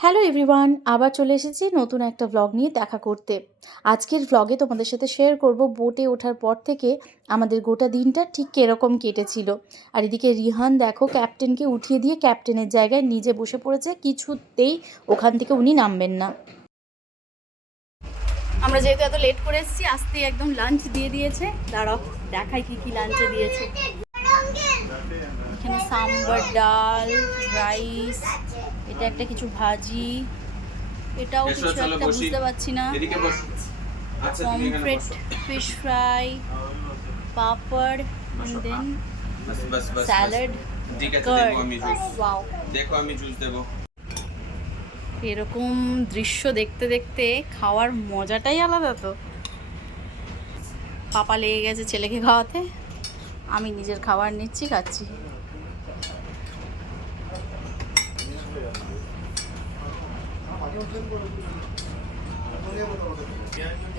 Hello everyone আবার চলে এসেছি নতুন একটা ভ্লগ নিয়ে দেখা করতে। আজকের ভ্লগে তোমাদের সাথে শেয়ার করব বোটে ওঠার পর থেকে আমাদের গোটা দিনটা ঠিক কীরকম কেটেছিল। আর এদিকে রিহান দেখো ক্যাপ্টেনকে উঠিয়ে দিয়ে ক্যাপ্টেনের জায়গায় নিজে বসে পড়েছে, কিছুতেই ওখান থেকে উনি নামবেন না। আমরা যেহেতু এত লেট করে এসেছি আসতেই একদম লাঞ্চ দিয়ে দিয়েছে। দাঁড়াও, দেখাই কি কি লাঞ্চে দিয়েছে। এখানে সাম্বার ডাল রাইস এটা একটা কিছু ভাজি। এটাও কিছু একটা বুঝতে পারছি না। পমফ্রেট ফিশ ফ্রাই পাপড় দেন স্যালাড এরকম দৃশ্য দেখতে দেখতে খাওয়ার মজাটাই আলাদা তো। পাপা লেগে গেছে ছেলেকে খাওয়াতে। আমি নিজের খাবার নিচ্ছি খাচ্ছি।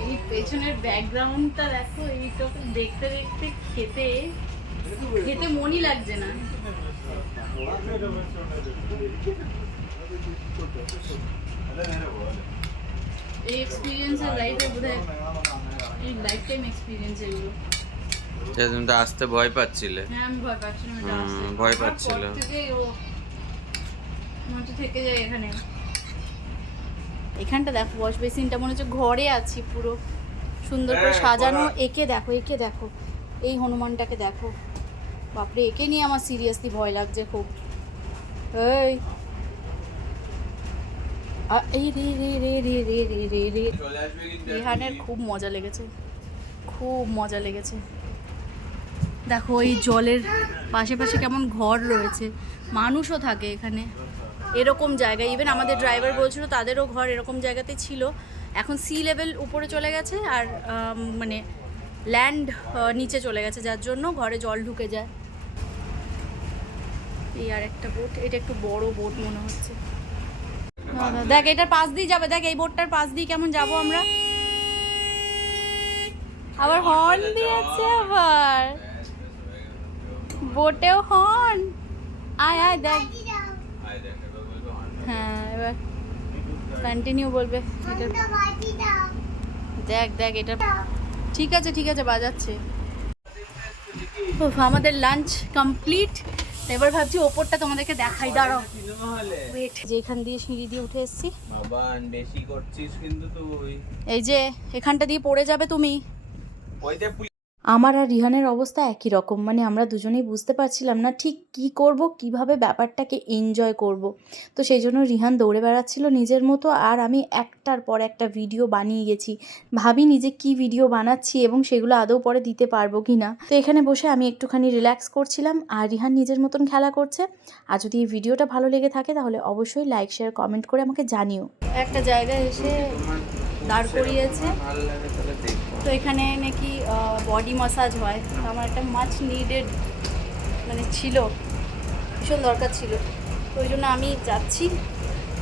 এই পেছনের ব্যাকগ্রাউন্ডটা দেখো এইটুকু দেখতে দেখতে খেতে খেতে মনই লাগছে না। এই লাইফে বোধহয় এই লাইফ টাইম এক্সপিরিয়েন্স এগুলো তুমি তো আসতে ভয় পাচ্ছিলে। হ্যাঁ আমি ভয় পাচ্ছিলাম ভয় ও মনে থেকে যায় এখানে। এখানটা দেখো ওয়াশ বেসিনটা মনে হচ্ছে ঘরে আছি পুরো। সুন্দর করে হ্যাঁ, সাজানো। একে দেখো একে দেখো। এই হনুমানটাকে দেখো। বাপরে একে নিয়ে আমার সিরিয়াসলি ভয় লাগছে খুব। এই। এই রে রে রে রে রে রে রে রে রেহানের খুব মজা লেগেছে। খুব মজা লেগেছে। দেখো এই জলের পাশে পাশে কেমন ঘর রয়েছে। মানুষও থাকে এখানে। এরকম জায়গায়। ইভেন আমাদের ড্রাইভার বলছিল তাদেরও ঘর এরকম জায়গাতে ছিল। এখন সি লেভেল উপরে চলে গেছে আর মানে ল্যান্ড নিচে চলে গেছে, যার জন্য ঘরে জল ঢুকে যায়। এই আর একটা বোট এটা একটু বড় বোট মনে হচ্ছে। দেখ, এটার পাশ দিয়ে যাবে, দেখ, এই বোটটার পাশ দিয়ে কেমন যাব আমরা? আবার হর্ন দিয়েছে আবার। বোটেও হর্ন আয় আয়, দেখ আয় দেখ, এবার বলব, হ্যাঁ এবার কন্টিনিউ বলবে। দেখ দেখ এটা ঠিক আছে ঠিক আছে বাজাচ্ছে। আমাদের লাঞ্চ কমপ্লিট এবার ভাবছি ওপরটা তোমাদেরকে দেখাই দাঁড়াও। ওয়েট যেখান দিয়ে সিঁড়ি দিয়ে উঠে এসেছি। বাবা বেশি করছিস কিন্তু তুই। এই যে এখানটা দিয়ে পড়ে যাবে তুমি। ওই যে পুলিশ আমার আর রিহানের অবস্থা একই রকম। মানে আমরা দুজনেই বুঝতে পারছিলাম না ঠিক কি করব, কীভাবে ব্যাপারটাকে এনজয় করব। তো সেই জন্য রিহান দৌড়ে বেড়াচ্ছিল নিজের মতো আর আমি একটার পর একটা ভিডিও বানিয়ে গেছি। ভাবি নিজে কি ভিডিও বানাচ্ছি এবং সেগুলো আদৌ পরে দিতে পারব কি না। তো এখানে বসে আমি একটুখানি রিল্যাক্স করছিলাম আর রিহান নিজের মতন খেলা করছে। আর যদি এই ভিডিওটা ভালো লেগে থাকে তাহলে অবশ্যই লাইক শেয়ার কমেন্ট করে আমাকে জানিও। একটা জায়গায় এসে দাঁড় করিয়েছে। তো এখানে নাকি বডি মাসাজ হয়। তো আমার একটা মাছ নিডেড মানে ছিল, ভীষণ দরকার ছিল। তো ওই জন্য আমি যাচ্ছি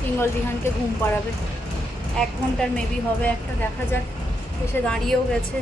ইঙ্গল বিহানকে ঘুম পাড়াবে। এক ঘণ্টার মেবি হবে, একটা দেখা যাক। এসে দাঁড়িয়েও গেছে।